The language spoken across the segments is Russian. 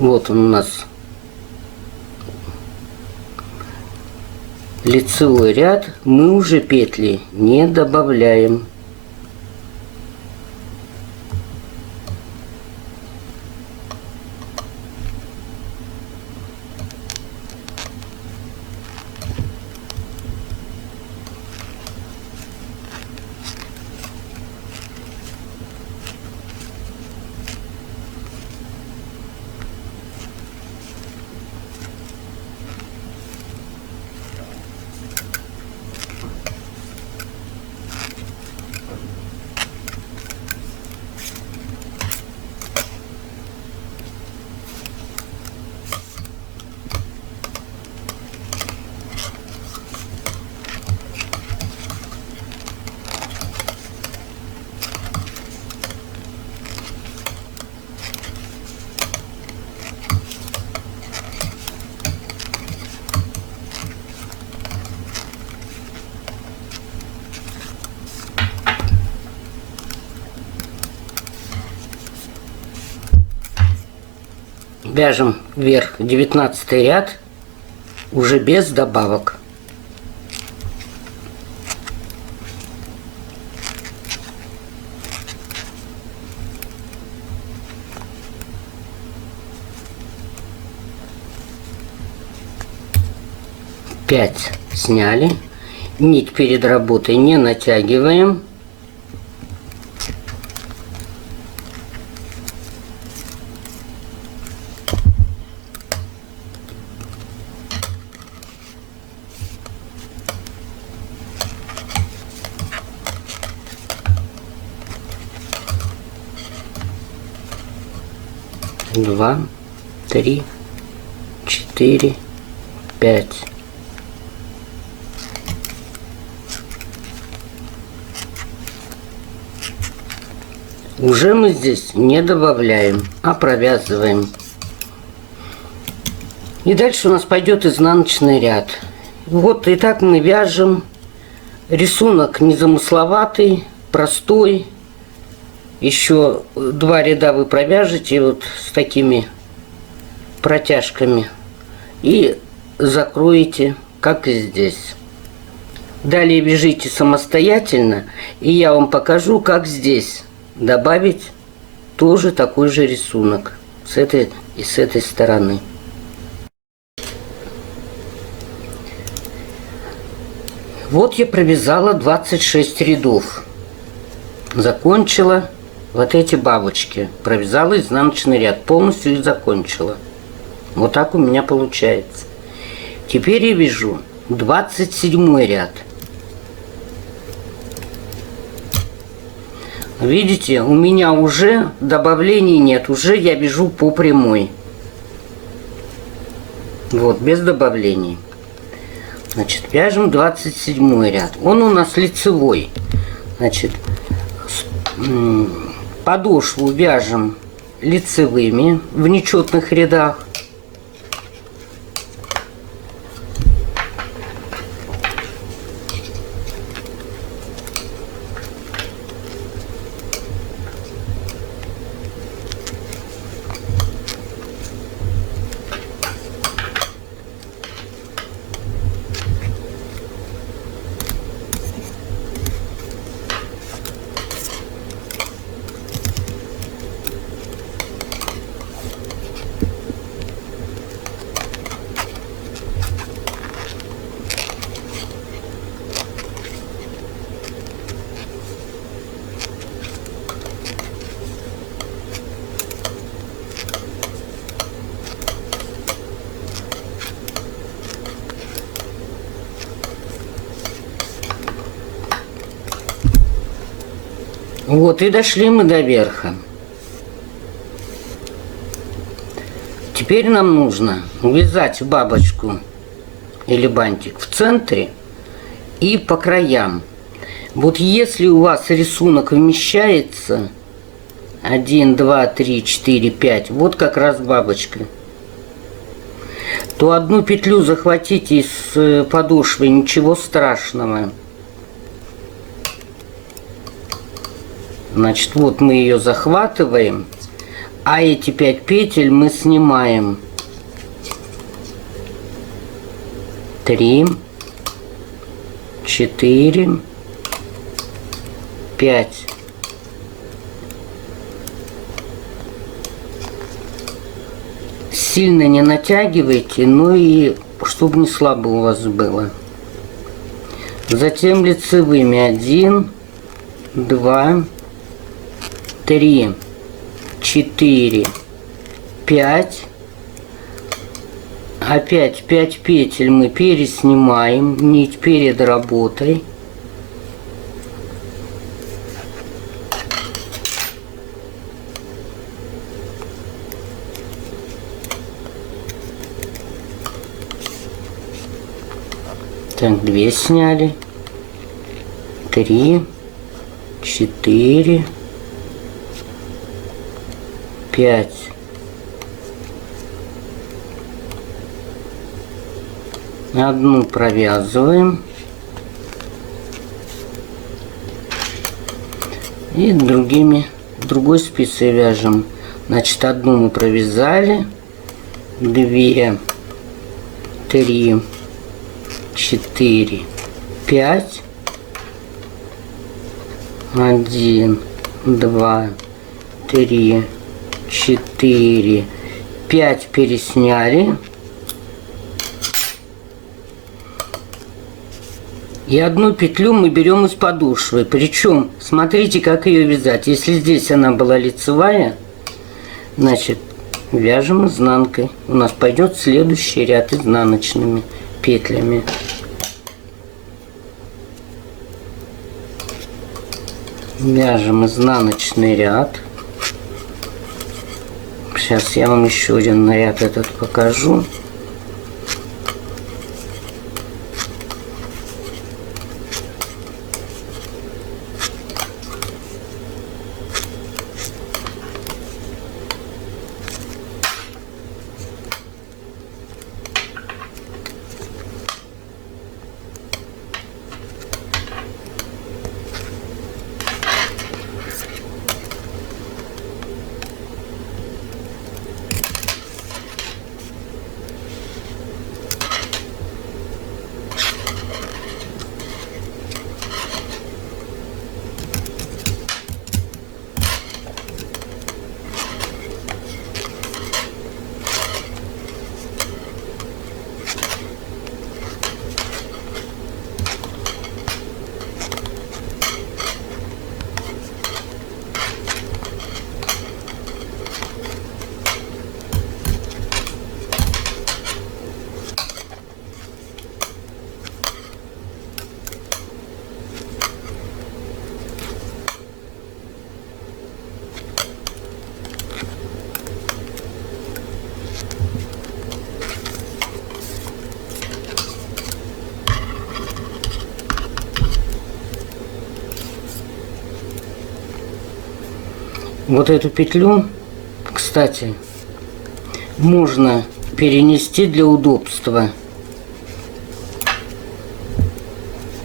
Вот он у нас лицевой ряд. Мы уже петли не добавляем. Вяжем вверх 19 ряд уже без добавок. Пять сняли. Нить перед работой не натягиваем. Два, три, четыре, пять. Уже мы здесь не добавляем, а провязываем. И дальше у нас пойдет изнаночный ряд. Вот и так мы вяжем. Рисунок незамысловатый, простой. Еще 2 ряда вы провяжете вот с такими протяжками и закроете, как и здесь. Далее вяжите самостоятельно, и я вам покажу, как здесь добавить тоже такой же рисунок с этой и с этой стороны. Вот я провязала 26 рядов, закончила вот эти бабочки, провязала изнаночный ряд, полностью и закончила. Вот так у меня получается. Теперь я вяжу 27 ряд. Видите, у меня уже добавлений нет, уже я вяжу по прямой. Вот, без добавлений. Значит, вяжем 27 ряд. Он у нас лицевой. Значит, подошву вяжем лицевыми в нечетных рядах. Вот и дошли мы до верха. Теперь нам нужно увязать бабочку или бантик в центре и по краям. Вот если у вас рисунок вмещается 1, 2, 3, 4, 5, вот как раз бабочка, то одну петлю захватите из подошвы, ничего страшного. Значит, вот мы ее захватываем, А эти 5 петель мы снимаем. 3, 4, 5. Сильно не натягивайте, но и чтобы не слабо у вас было. Затем лицевыми 1, 2, 3, 4, 5. Опять 5 петель мы переснимаем, нить перед работой. Так, 2 сняли, 3, 4, 5. Одну провязываем и другой спицей вяжем. Значит, одну мы провязали, 2, 3, 4, 5, 1, 2, 3, 4, 5 пересняли. И одну петлю мы берем из подошвы. Причем, смотрите, как ее вязать. Если здесь она была лицевая, значит, вяжем изнанкой. У нас пойдет следующий ряд изнаночными петлями. Вяжем изнаночный ряд. Сейчас я вам еще один ряд этот покажу. Вот эту петлю, кстати, можно перенести для удобства.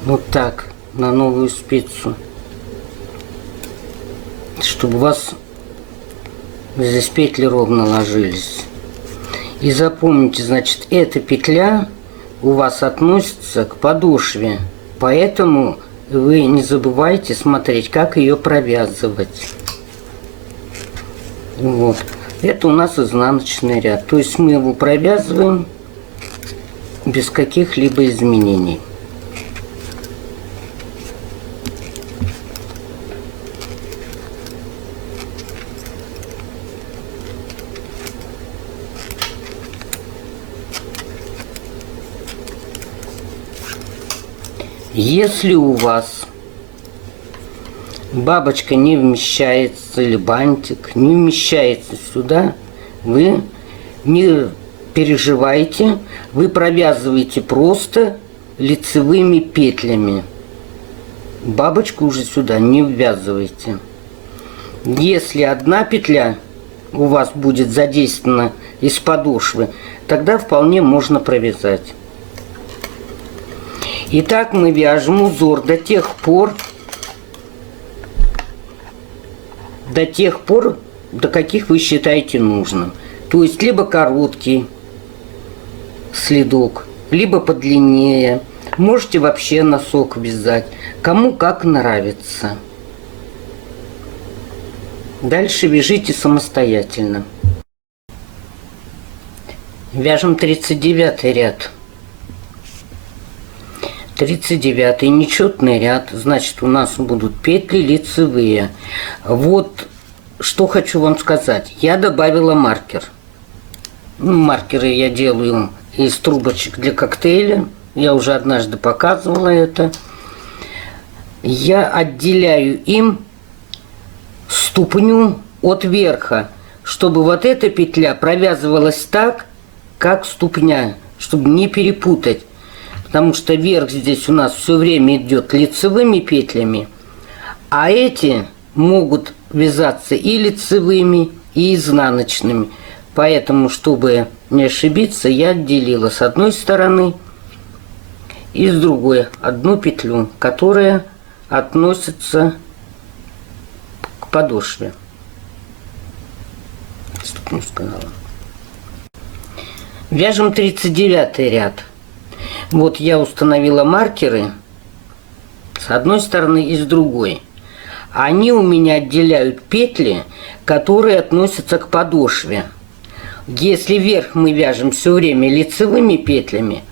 Вот так, на новую спицу. Чтобы у вас здесь петли ровно ложились. И запомните, значит, эта петля у вас относится к подошве. Поэтому вы не забывайте смотреть, как ее провязывать. Вот. Это у нас изнаночный ряд. То есть мы его провязываем без каких-либо изменений. Если у вас бабочка не вмещается или бантик не вмещается сюда, вы не переживайте, вы провязываете просто лицевыми петлями. Бабочку уже сюда не ввязывайте. Если одна петля у вас будет задействована из подошвы, тогда вполне можно провязать. Итак, мы вяжем узор до тех пор, до каких вы считаете нужным. То есть либо короткий следок, либо подлиннее. Можете вообще носок вязать. Кому как нравится. Дальше вяжите самостоятельно. Вяжем 39 ряд. 39 нечетный ряд, значит, у нас будут петли лицевые. Вот что хочу вам сказать. Я добавила маркер. Маркеры я делаю из трубочек для коктейля. Я уже однажды показывала это. Я отделяю им ступню от верха, чтобы вот эта петля провязывалась так, как ступня, чтобы не перепутать. Потому что верх здесь у нас все время идет лицевыми петлями, а эти могут вязаться и лицевыми, и изнаночными. Поэтому, чтобы не ошибиться, я отделила с одной стороны и с другой одну петлю, которая относится к подошве. Ступню сказала. Вяжем 39 ряд. Вот я установила маркеры с одной стороны и с другой. Они у меня отделяют петли, которые относятся к подошве. Если верх мы вяжем все время лицевыми петлями,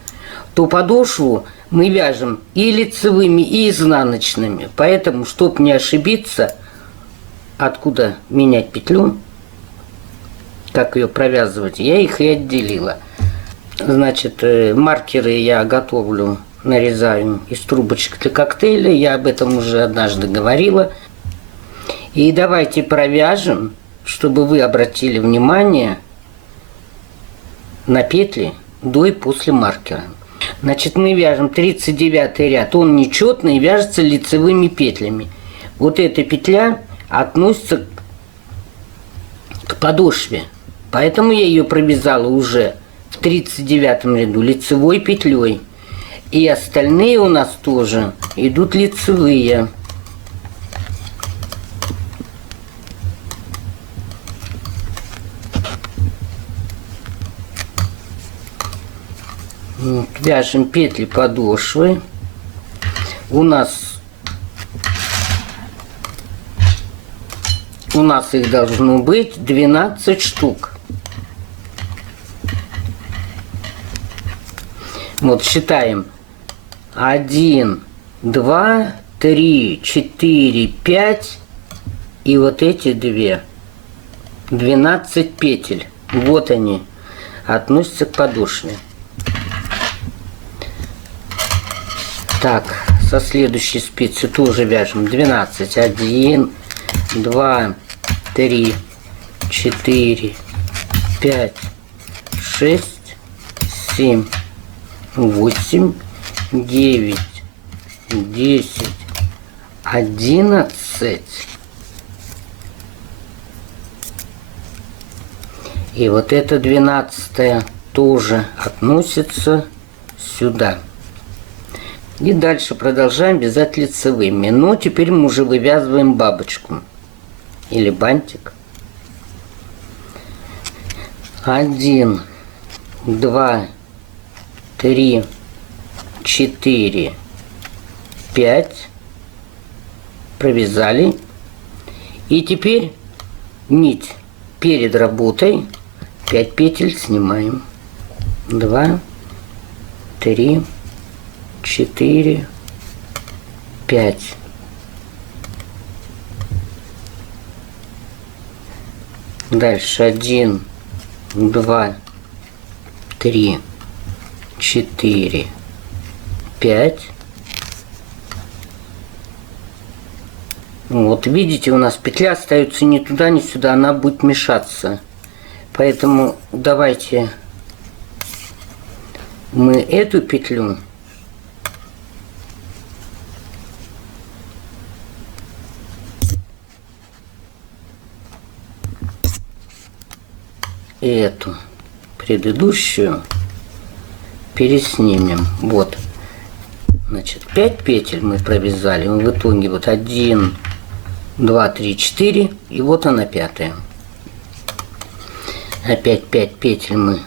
то подошву мы вяжем и лицевыми, и изнаночными. Поэтому, чтобы не ошибиться, откуда менять петлю, как ее провязывать, я их и отделила. Значит, маркеры я готовлю, нарезаю из трубочек для коктейля. Я об этом уже однажды говорила. И давайте провяжем, чтобы вы обратили внимание на петли до и после маркера. Значит, мы вяжем 39 ряд. Он нечетный, вяжется лицевыми петлями. Вот эта петля относится к подошве. Поэтому я ее провязала уже в 39 ряду лицевой петлей. И остальные у нас тоже идут лицевые. Вот, вяжем петли подошвы. У нас их должно быть 12 штук. Вот считаем. 1, 2, 3, 4, 5 и вот эти две. 12 петель. Вот они. Относятся к подошве. Так, со следующей спицы тоже вяжем 12. 1, 2, 3, 4, 5, 6, 7, 8, 9, 10, 11. И вот эта 12-я тоже относится сюда. И дальше продолжаем вязать лицевыми. Но теперь мы уже вывязываем бабочку или бантик. 1, 2, 3, 4, 5. Провязали. И теперь нить перед работой 5 петель снимаем. 2, 3, 4, 5. Дальше 1, 2, 3, 4, 5. Вот видите, у нас петля остается ни туда, ни сюда, она будет мешаться. Поэтому давайте мы эту петлю и эту предыдущую переснимем. Вот. Значит, 5 петель мы провязали. В итоге вот 1, 2, 3, 4. И вот она 5-я. Опять 5 петель мы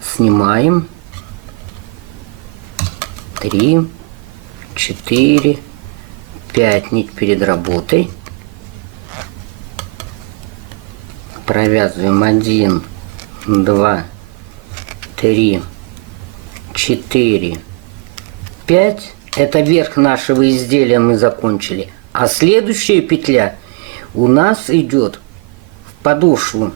снимаем. 3, 4, 5 нить перед работой. Провязываем 1, 2, 3, 4, 5. Это верх нашего изделия мы закончили. А следующая петля у нас идет в подошву.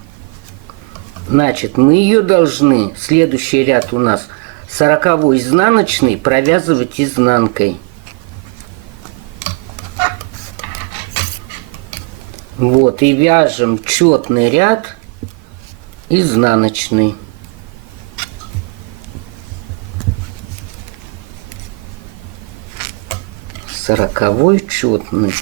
Значит, мы ее должны, следующий ряд у нас 40-й изнаночный, провязывать изнанкой. Вот, и вяжем четный ряд изнаночный. Сороковой четный.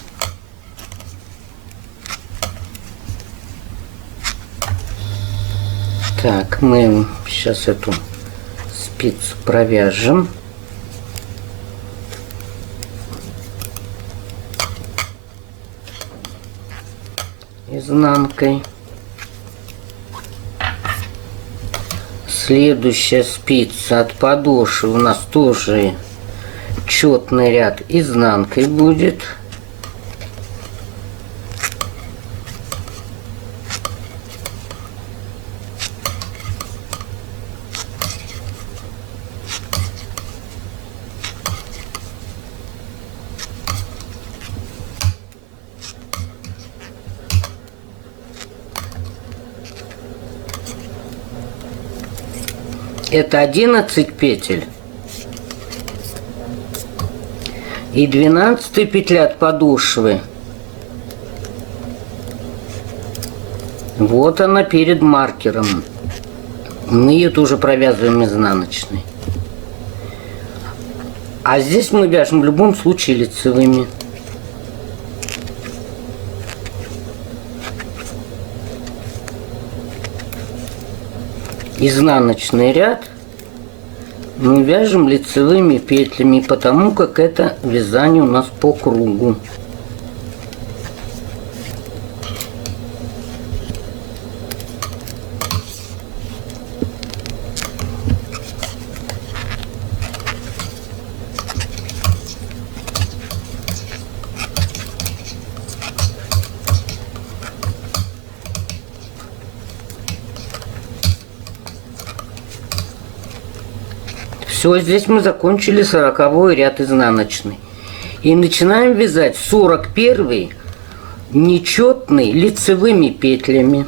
Так, мы сейчас эту спицу провяжем. Изнанкой. Следующая спица от подошвы у нас тоже четный ряд изнанкой будет. Это 11 петель. И 12 петля от подошвы. Вот она перед маркером. Мы ее тоже провязываем изнаночной. А здесь мы вяжем в любом случае лицевыми. Изнаночный ряд мы вяжем лицевыми петлями, потому как это вязание у нас по кругу. Все, здесь мы закончили 40-й ряд изнаночный. И начинаем вязать 41-й нечетный лицевыми петлями.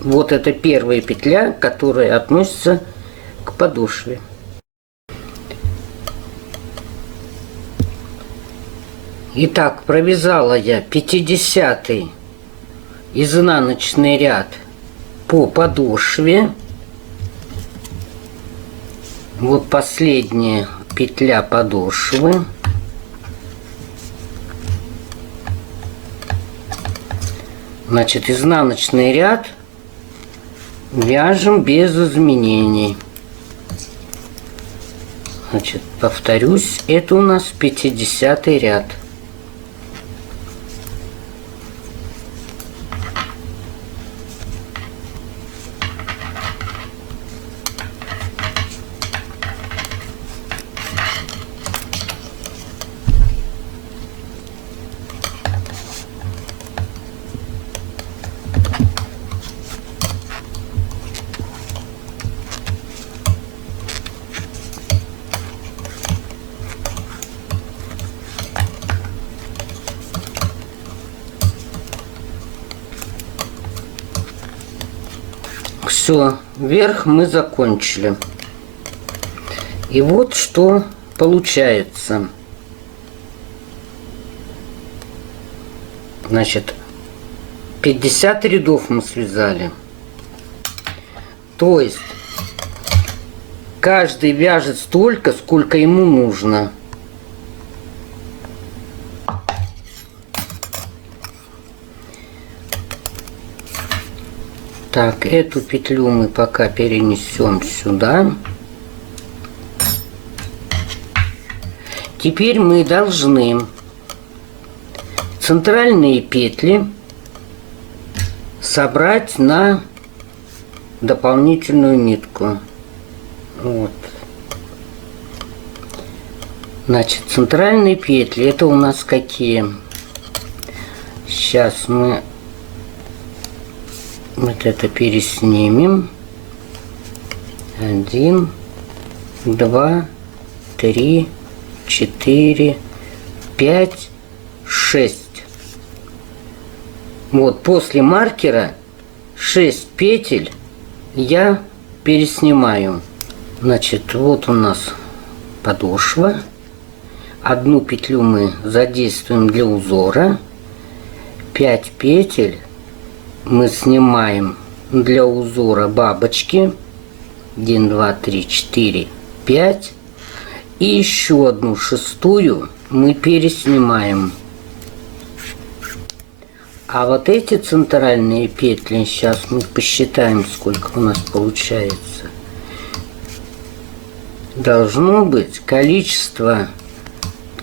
Вот это первая петля, которая относится к подошве. Итак, провязала я 50-й изнаночный ряд по подошве. Вот последняя петля подошвы. Значит, изнаночный ряд вяжем без изменений. Значит, повторюсь, это у нас 50-й ряд. Все, верх мы закончили. И вот что получается. Значит, 50 рядов мы связали. То есть каждый вяжет столько, сколько ему нужно. Так, эту петлю мы пока перенесем сюда. Теперь мы должны центральные петли собрать на дополнительную нитку. Вот. Значит, центральные петли, это у нас какие? Сейчас мы вот это переснимем. 1, 2, 3, 4, 5, 6. Вот после маркера 6 петель я переснимаю. Значит, вот у нас подошва. Одну петлю мы задействуем для узора. 5 петель мы снимаем для узора бабочки. 1, 2, 3, 4, 5. И еще одну шестую мы переснимаем. А вот эти центральные петли, сейчас мы посчитаем, сколько у нас получается. Должно быть количество,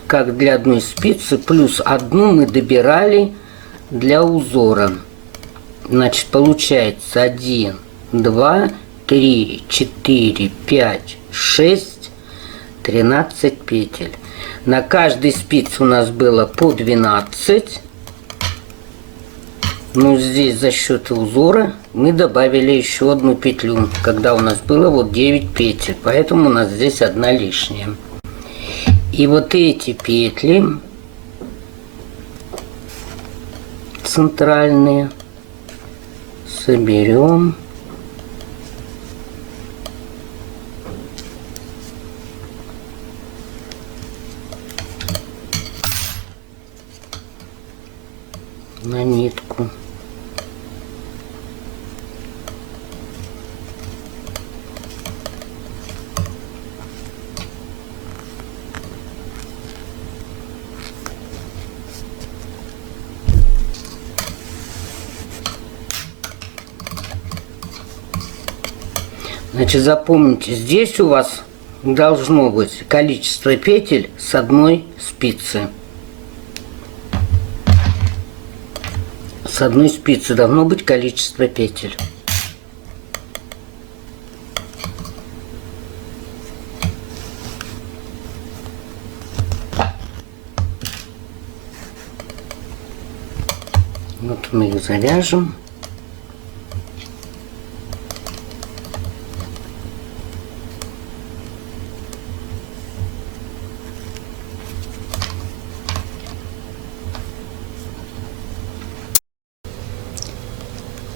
как для одной спицы, плюс одну мы добирали для узора. Значит, получается 1, 2, 3, 4, 5, 6, 13 петель. На каждой спице у нас было по 12. Но здесь за счет узора мы добавили еще одну петлю, когда у нас было вот 9 петель. Поэтому у нас здесь одна лишняя. И вот эти петли центральные соберем. На нитку. Значит, запомните, здесь у вас должно быть количество петель с одной спицы. С одной спицы должно быть количество петель. Вот мы их завяжем.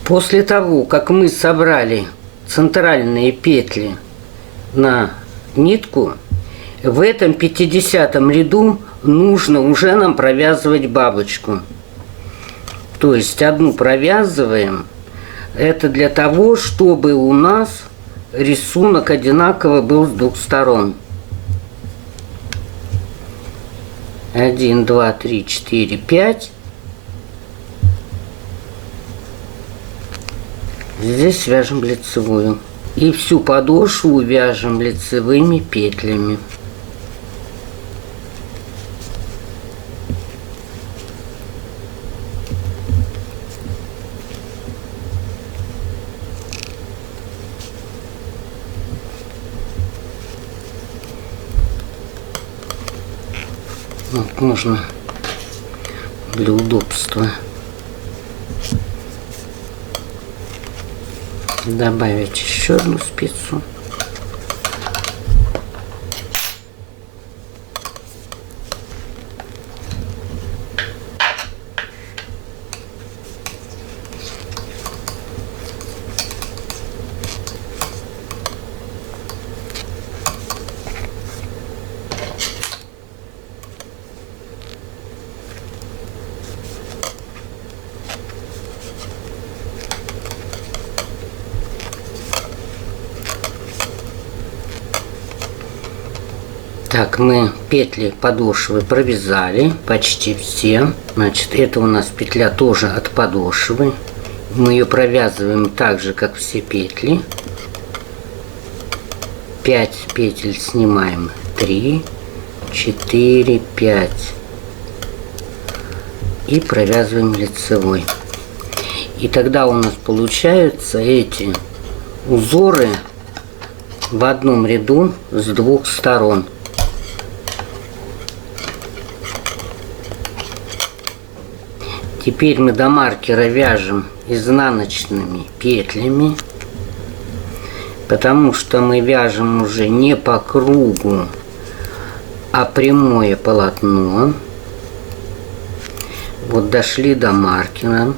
После того, как мы собрали центральные петли на нитку, в этом 50-м ряду нужно уже нам провязывать бабочку. То есть одну провязываем. Это для того, чтобы у нас рисунок одинаково был с двух сторон. 1, 2, 3, 4, 5. Здесь вяжем лицевую. И всю подошву вяжем лицевыми петлями. Вот можно для удобства добавить еще одну спицу. Так, мы петли подошвы провязали почти все. Значит, это у нас петля тоже от подошвы. Мы ее провязываем так же, как все петли. 5 петель снимаем. 3, 4, 5. И провязываем лицевой. И тогда у нас получаются эти узоры в одном ряду с двух сторон. Теперь мы до маркера вяжем изнаночными петлями, потому что мы вяжем уже не по кругу, а прямое полотно. Вот дошли до маркера.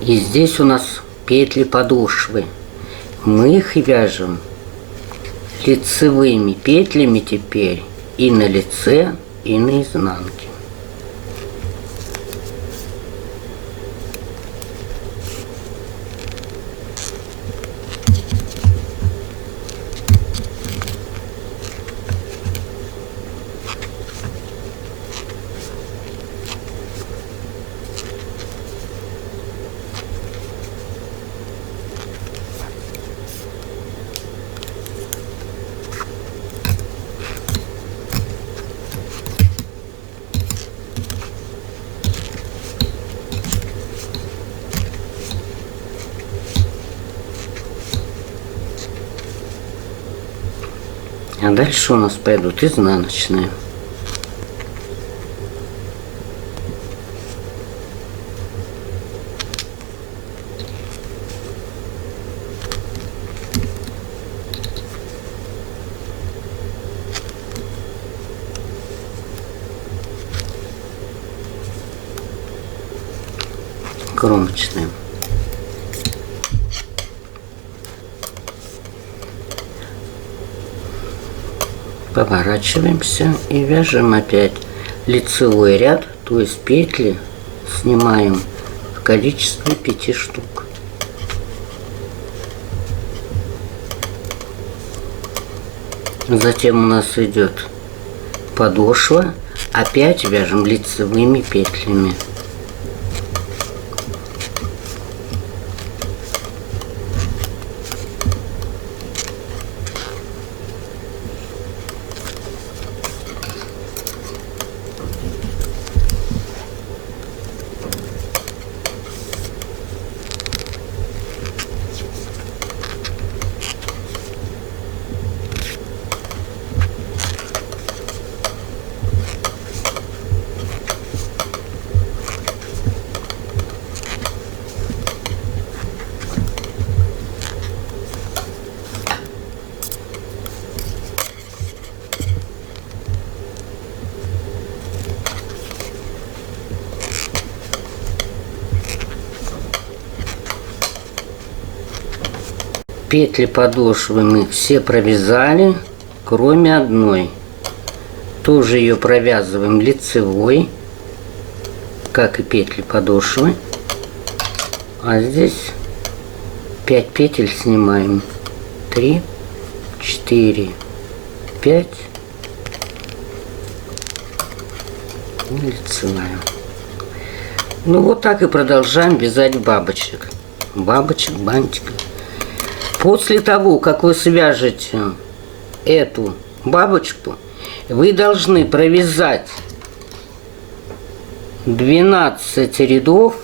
И здесь у нас петли подошвы. Мы их вяжем лицевыми петлями теперь и на лице, и на изнанке. А дальше у нас пойдут изнаночные. Кромочные. Поворачиваемся и вяжем опять лицевой ряд, то есть петли снимаем в количестве 5 штук. Затем у нас идет подошва, опять вяжем лицевыми петлями. Петли подошвы мы все провязали, кроме одной. Тоже ее провязываем лицевой, как и петли подошвы. А здесь 5 петель снимаем. 3, 4, 5. И лицевая. Ну вот так и продолжаем вязать бабочек. Бабочек, бантиков. После того, как вы свяжете эту бабочку, вы должны провязать 12 рядов.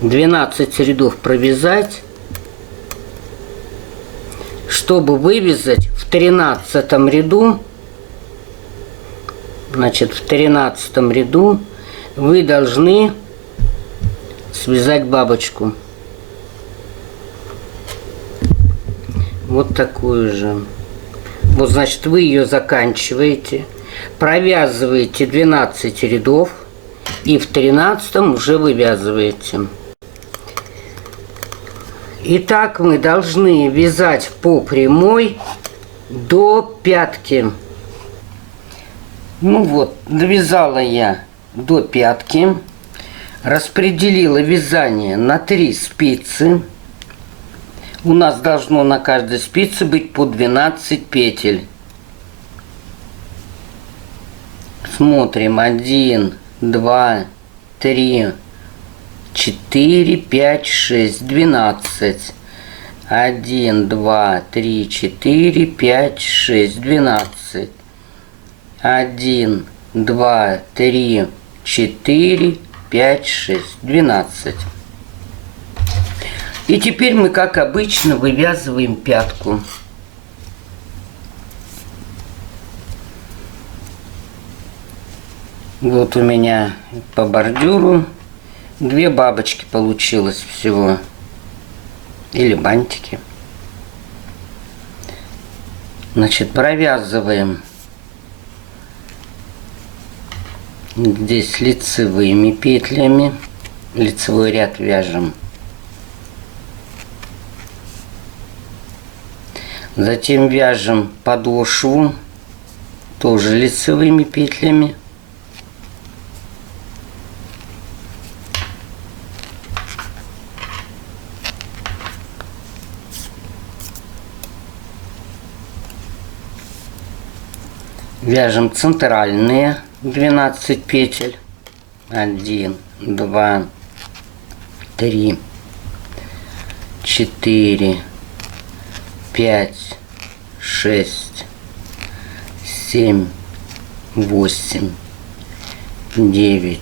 12 рядов провязать, чтобы вывязать в 13 ряду. Значит, в 13 ряду вы должны связать бабочку. Вот такую же. Вот, значит, вы ее заканчиваете, провязываете 12 рядов и в 13 уже вывязываете. Итак, мы должны вязать по прямой до пятки. Ну вот, довязала я до пятки, распределила вязание на 3 спицы. У нас должно на каждой спице быть по 12 петель. Смотрим. 1, 2, 3, 4, 5, 6, 12. 1, 2, 3, 4, 5, 6, 12. 1, 2, 3, 4, 5, 6, 12. И теперь мы, как обычно, вывязываем пятку. Вот у меня по бордюру 2 бабочки получилось всего. Или бантики. Значит, провязываем здесь лицевыми петлями. Лицевой ряд вяжем. Затем вяжем подошву тоже лицевыми петлями. Вяжем центральные 12 петель. 1, 2, 3, 4, 5, 6, 7, 8, 9,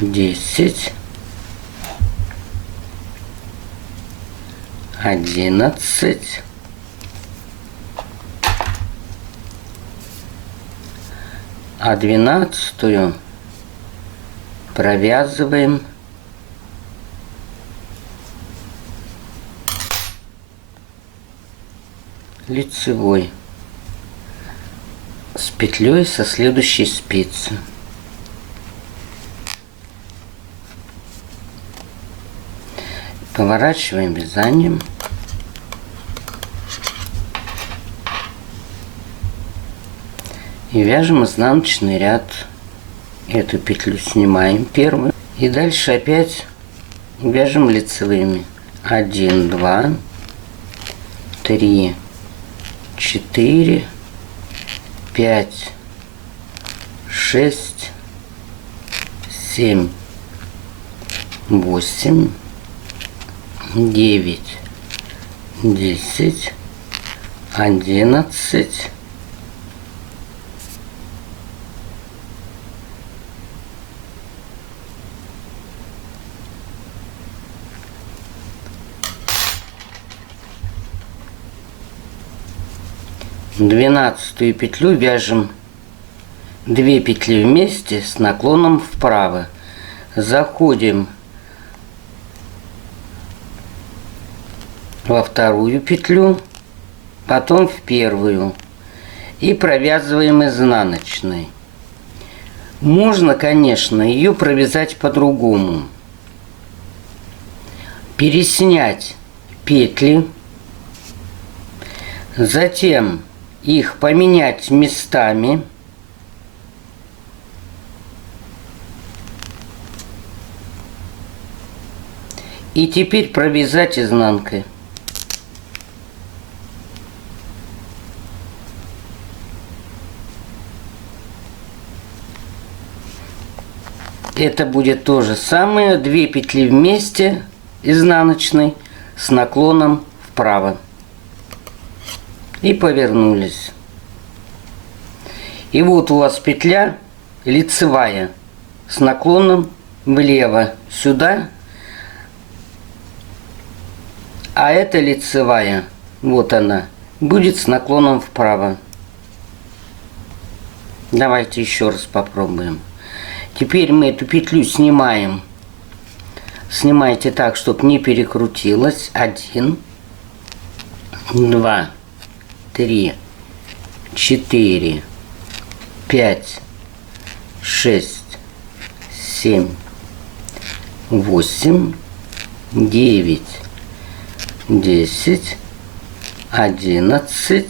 10, 11, а 12-ю провязываем лицевой с петлей со следующей спицы. Поворачиваем вязанием. И вяжем изнаночный ряд. Эту петлю снимаем первую. И дальше опять вяжем лицевыми. 1, 2, 3, 4, 5, 6, 7, 8, 9, 10, 11, 12-ю петлю вяжем 2 петли вместе с наклоном вправо. Заходим во вторую петлю, потом в первую и провязываем изнаночной. Можно, конечно, ее провязать по-другому. Переснять петли, затем их поменять местами. И теперь провязать изнанкой. Это будет то же самое. 2 петли вместе изнаночной с наклоном вправо. И повернулись. И вот у вас петля лицевая с наклоном влево сюда. А эта лицевая, вот она, будет с наклоном вправо. Давайте еще раз попробуем. Теперь мы эту петлю снимаем. Снимайте так, чтобы не перекрутилась. 1, 2, 3, 4, 5, 6, 7, 8, 9, 10, 11,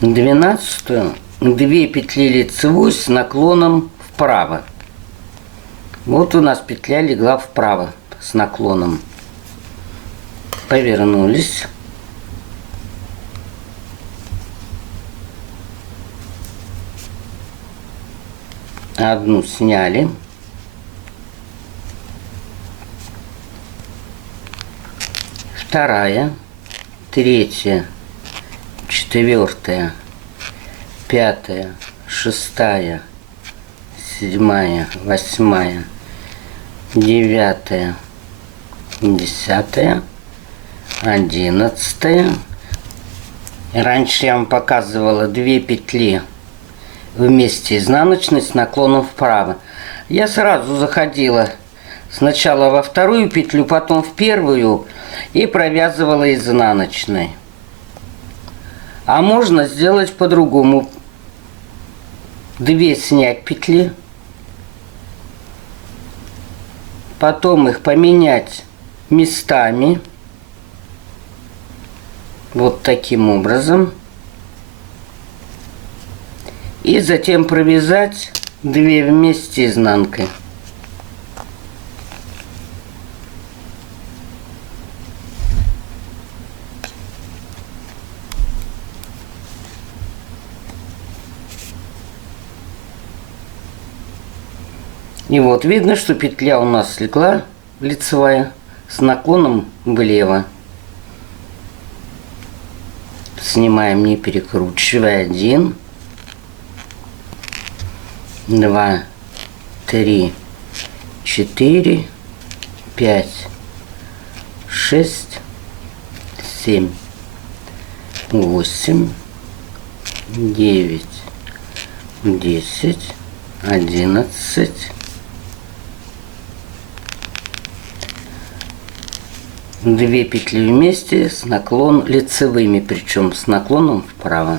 12-ю 2 петли лицевой с наклоном вправо. Вот у нас петля легла вправо с наклоном. Повернулись. Одну сняли. Вторая, третья, 4, 5, 6, 7, 8, 9, 10, 11. Раньше я вам показывала 2 петли вместе изнаночной с наклоном вправо. Я сразу заходила сначала во вторую петлю, потом в первую и провязывала изнаночной. А можно сделать по-другому. 2 снять петли, потом их поменять местами, вот таким образом, и затем провязать 2 вместе изнанкой. И вот видно, что петля у нас слегла лицевая с наклоном влево. Снимаем, не перекручивая. 1, 2, 3, 4, 5, 6, 7, 8, 9, 10, 11. 2 петли вместе с лицевыми, причем с наклоном вправо.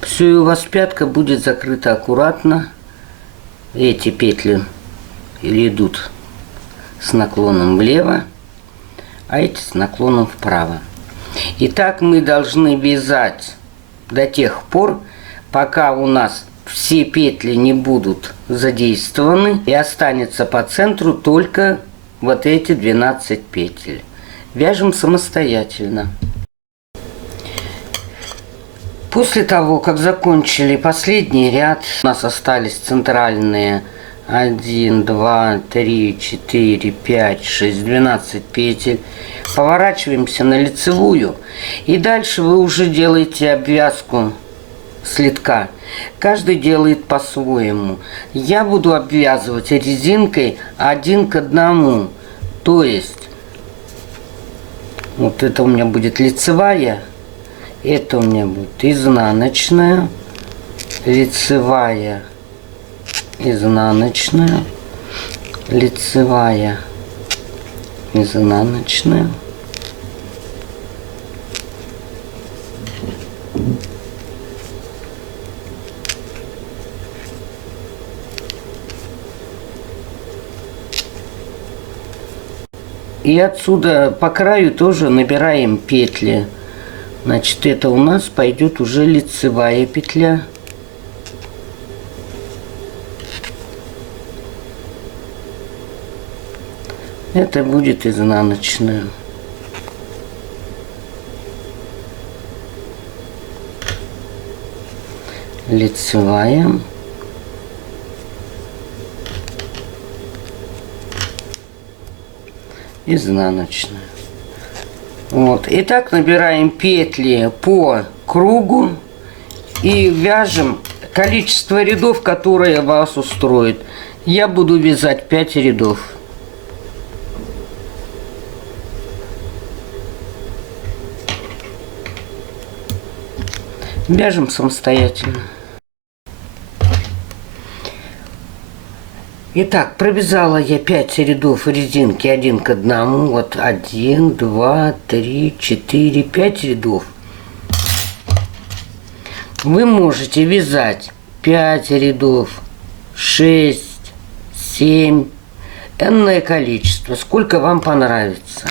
Все, и у вас пятка будет закрыта аккуратно. Эти петли идут с наклоном влево, а эти с наклоном вправо. И так мы должны вязать до тех пор, пока у нас все петли не будут задействованы и останется по центру только вот эти 12 петель. Вяжем самостоятельно. После того, как закончили последний ряд, у нас остались центральные 1, 2, 3, 4, 5, 6, 12 петель. Поворачиваемся на лицевую. И дальше вы уже делаете обвязку слитка. Каждый делает по-своему. Я буду обвязывать резинкой 1 к 1. То есть, вот это у меня будет лицевая, это у меня будет изнаночная, лицевая, изнаночная, лицевая, изнаночная. И отсюда по краю тоже набираем петли. Значит, это у нас пойдет уже лицевая петля. Это будет изнаночная. Лицевая. Изнаночная. Вот. И так набираем петли по кругу и вяжем количество рядов, которое вас устроит. Я буду вязать 5 рядов. Вяжем самостоятельно. Итак, провязала я 5 рядов резинки 1 к 1. Вот 1, 2, 3, 4, 5 рядов. Вы можете вязать 5 рядов, 6, 7, энное количество, сколько вам понравится.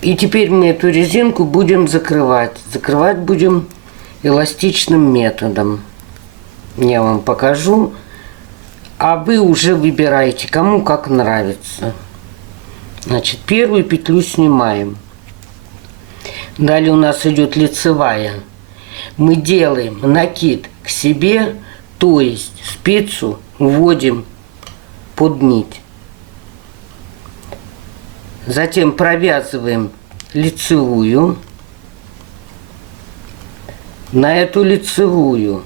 И теперь мы эту резинку будем закрывать. Закрывать будем эластичным методом. Я вам покажу. А вы уже выбираете, кому как нравится. Значит, первую петлю снимаем. Далее у нас идет лицевая. Мы делаем накид к себе, то есть спицу вводим под нить. Затем провязываем лицевую. На эту лицевую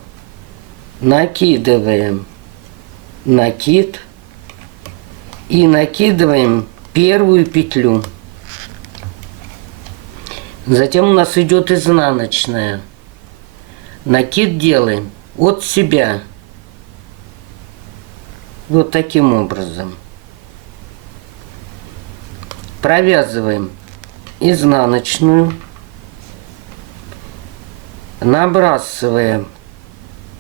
накидываем накид, И накидываем первую петлю. Затем у нас идет изнаночная. Накид делаем от себя. Вот таким образом. Провязываем изнаночную. Набрасываем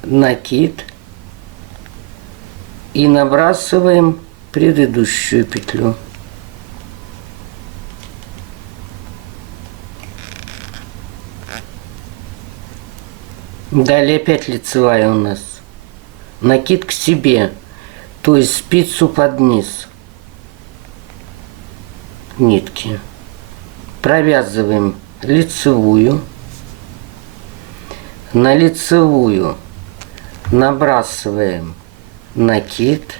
накид. И набрасываем предыдущую петлю. Далее опять лицевая у нас. Накид к себе, то есть спицу под низ нитки. Провязываем лицевую. На лицевую набрасываем накид.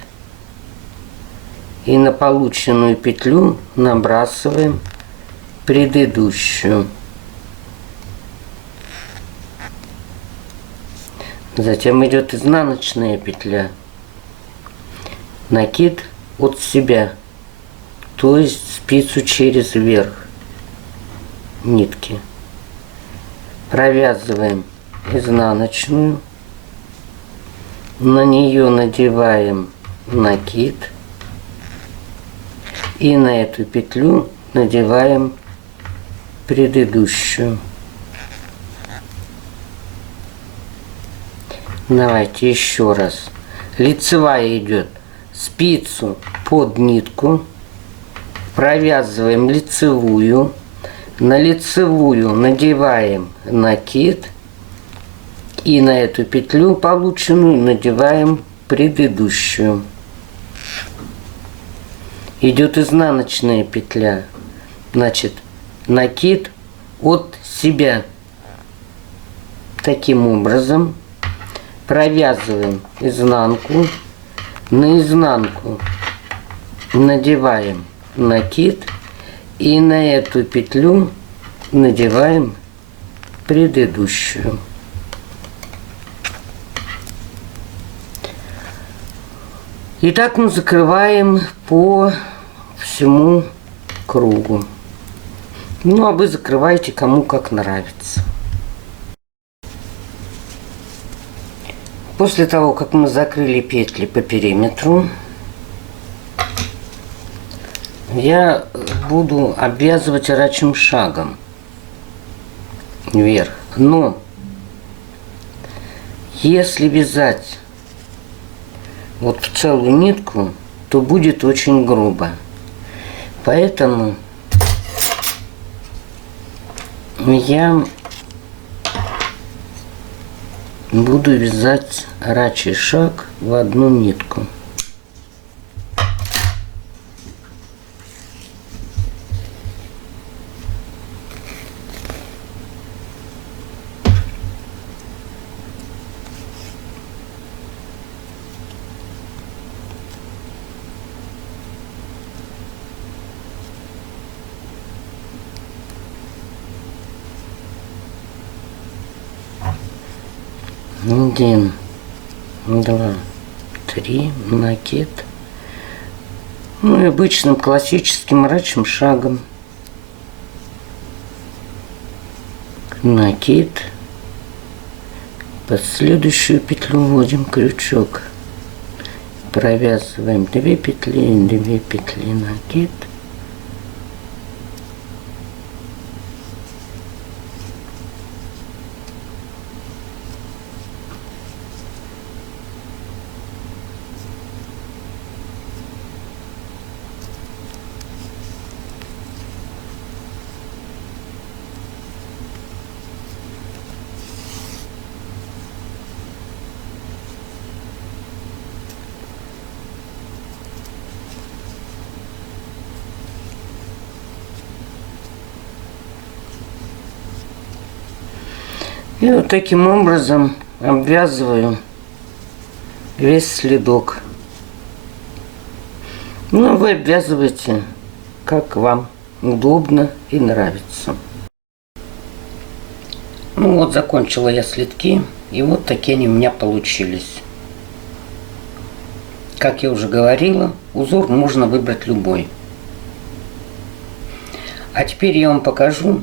И на полученную петлю набрасываем предыдущую. Затем идет изнаночная петля. Накид от себя, то есть спицу через верх нитки. Провязываем изнаночную. На нее надеваем накид. И на эту петлю надеваем предыдущую. Давайте еще раз. Лицевая идет спицу под нитку. Провязываем лицевую. На лицевую надеваем накид. И на эту петлю полученную надеваем предыдущую. Идет изнаночная петля. Значит, накид от себя. Таким образом провязываем изнанку. На изнанку надеваем накид. И на эту петлю надеваем предыдущую. И так мы закрываем по всему кругу. Ну, а вы закрываете кому как нравится. После того, как мы закрыли петли по периметру, я буду обвязывать рачьим шагом вверх. Но если вязать вот в целую нитку, то будет очень грубо. Поэтому я буду вязать рачий шаг в одну нитку. Один, два, три, накид. Ну и обычным классическим рачьим шагом. Накид. Под следующую петлю вводим крючок. Провязываем 2 петли, накид. И вот таким образом обвязываю весь следок. Ну, вы обвязываете, как вам удобно и нравится. Ну вот, закончила я следки, и вот такие они у меня получились. Как я уже говорила, узор можно выбрать любой. А теперь я вам покажу,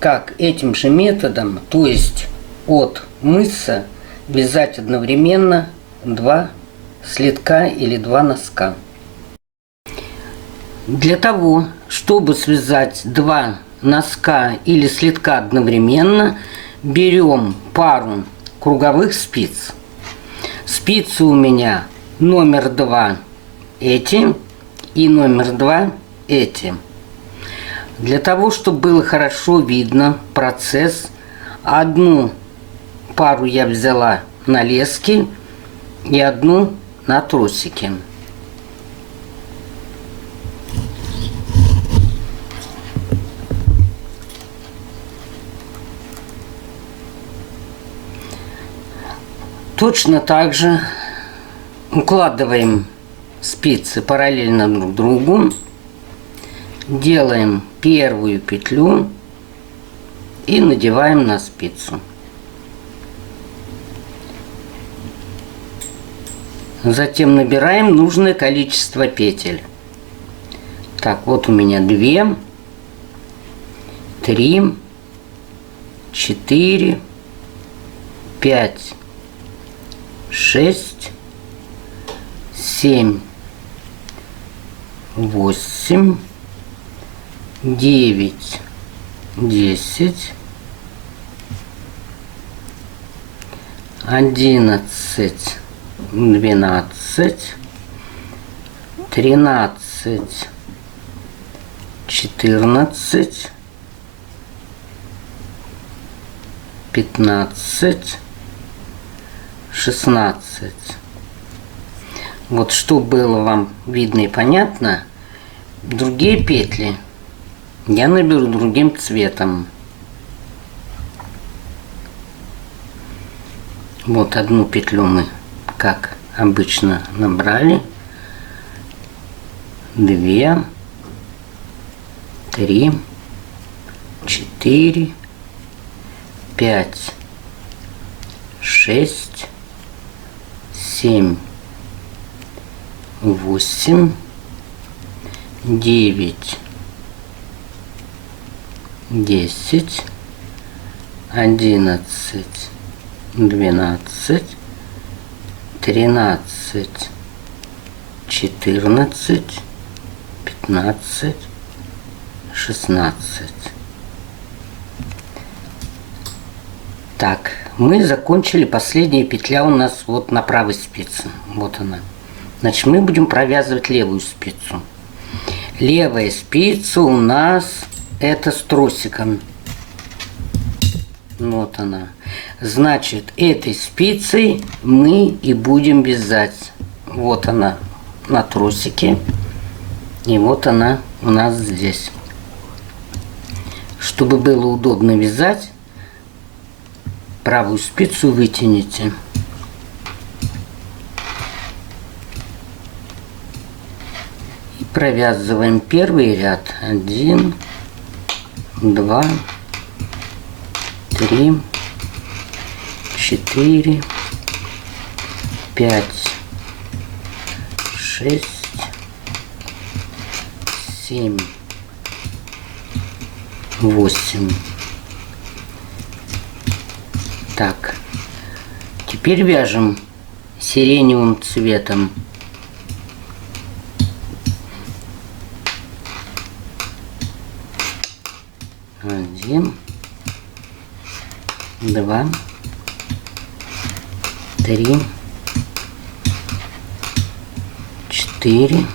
как этим же методом, то есть от мыса, вязать одновременно 2 слитка или 2 носка. Для того, чтобы связать 2 носка или слитка одновременно, берем пару круговых спиц. Спицы у меня номер 2 эти и номер 2 эти. Для того, чтобы было хорошо видно процесс, одну пару я взяла на леске и одну на тросике. Точно так же укладываем спицы параллельно друг другу, делаем первую петлю и надеваем на спицу. Затем набираем нужное количество петель. Так, вот у меня 2, 3, 4, 5, 6, 7, 8, 9, 10, 11, 12, 13, 14, 15, 16. Вот, чтобы было вам видно и понятно, другие петли я наберу другим цветом. Вот одну петлю мы, как обычно, набрали. 2, 3, 4, 5, 6, 7, 8, 9, 10, 11, 12, 13, 14, 15, 16. Так, мы закончили, последняя петля у нас вот на правой спице. Вот она. Значит, мы будем провязывать левую спицу. Левая спица у нас это с тросиком. Вот она. Значит, этой спицей мы и будем вязать. Вот она на тросике. И вот она у нас здесь. Чтобы было удобно вязать, правую спицу вытяните. И провязываем первый ряд. 1, 2, 3, 4, 5, 6, 7, 8. Так, теперь вяжем сиреневым цветом. Один, 2, 3, 4,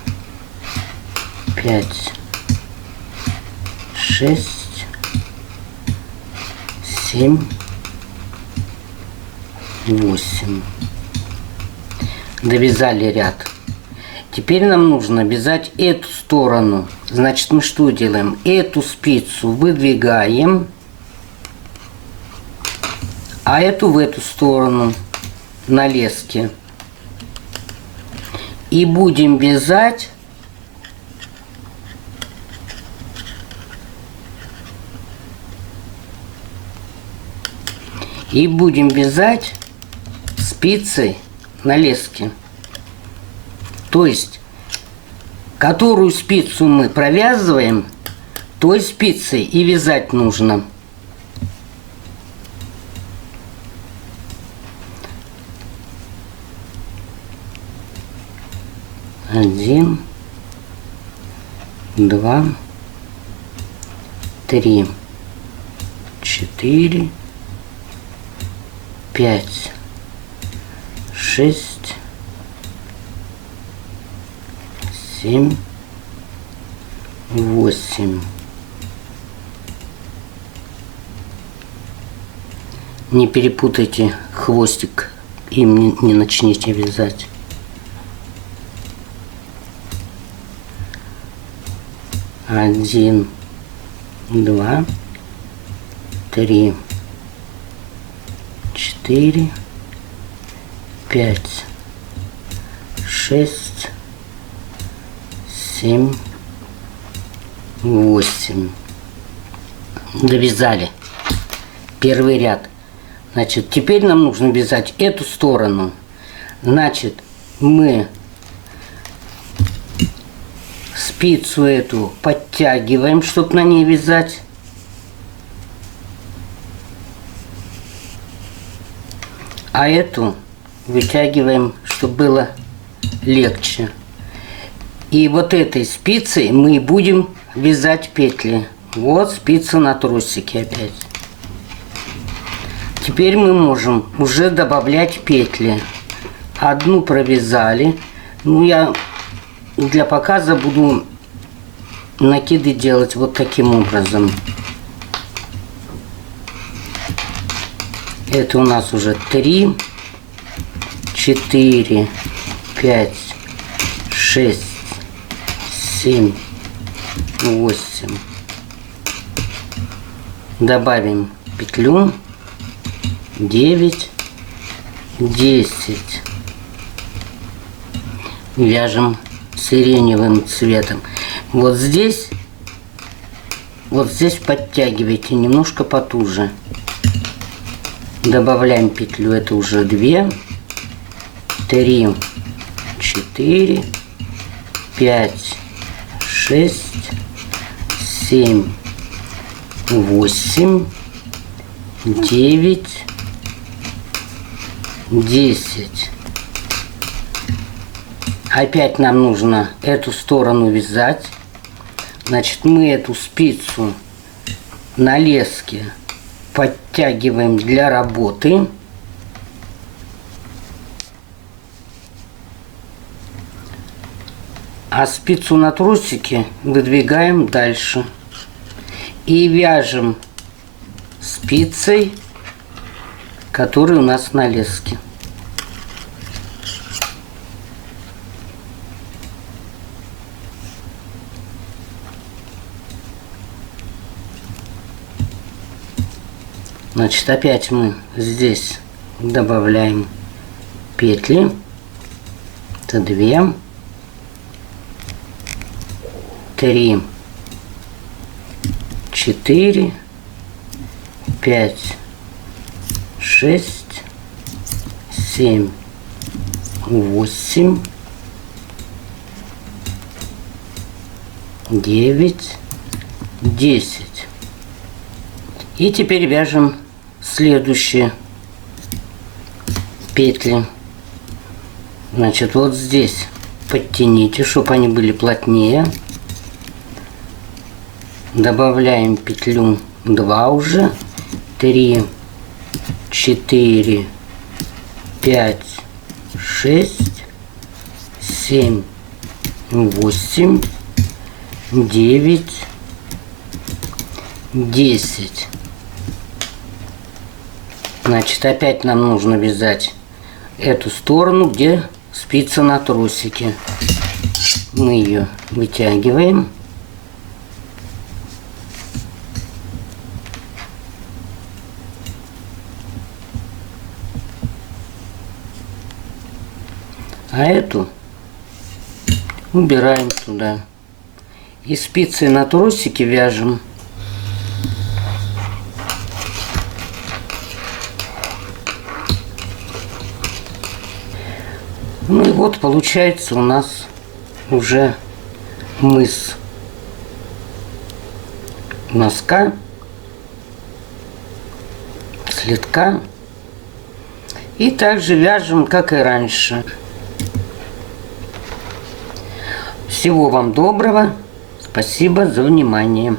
5, 6, 7, 8. Довязали ряд. Теперь нам нужно вязать эту сторону. Значит, мы что делаем? Эту спицу выдвигаем, а эту в эту сторону на леске. И будем вязать спицей на леске. То есть, которую спицу мы провязываем, той спицей и вязать нужно. Один, два, три, четыре, пять, шесть, семь, восемь. Не перепутайте хвостик, им не начните вязать. Один, два, три, четыре, пять, шесть, семь, восемь. Довязали первый ряд. Значит, теперь нам нужно вязать эту сторону. Значит, мы спицу эту подтягиваем, чтобы на ней вязать. А эту вытягиваем, чтобы было легче. И вот этой спицей мы будем вязать петли. Вот спица на тросике опять. Теперь мы можем уже добавлять петли. Одну провязали. Ну, я для показа буду накиды делать вот таким образом. Это у нас уже 3, 4, 5, 6, 7, 8. Добавим петлю. 9, 10. Вяжем сиреневым цветом. Вот здесь подтягивайте немножко потуже. Добавляем петлю. Это уже 2, 3, 4, 5, 6, 7, 8, 9, 10. Опять нам нужно эту сторону вязать. Значит, мы эту спицу на леске подтягиваем для работы. А спицу на тросике выдвигаем дальше. И вяжем спицей, который у нас на леске. Значит, опять мы здесь добавляем петли. Это 2, 3, 4, 5, 6, 7, 8, 9, 10. И теперь вяжем следующие петли. Значит, вот здесь подтяните, чтобы они были плотнее. Добавляем петлю 2 уже. 3, 4, 5, 6, 7, 8, 9, 10. Значит, опять нам нужно вязать эту сторону, где спица на тросике. Мы ее вытягиваем. А эту убираем туда. И спицей на тросике вяжем. Ну и вот получается у нас уже мыс носка, следка. И также вяжем, как и раньше. Всего вам доброго. Спасибо за внимание.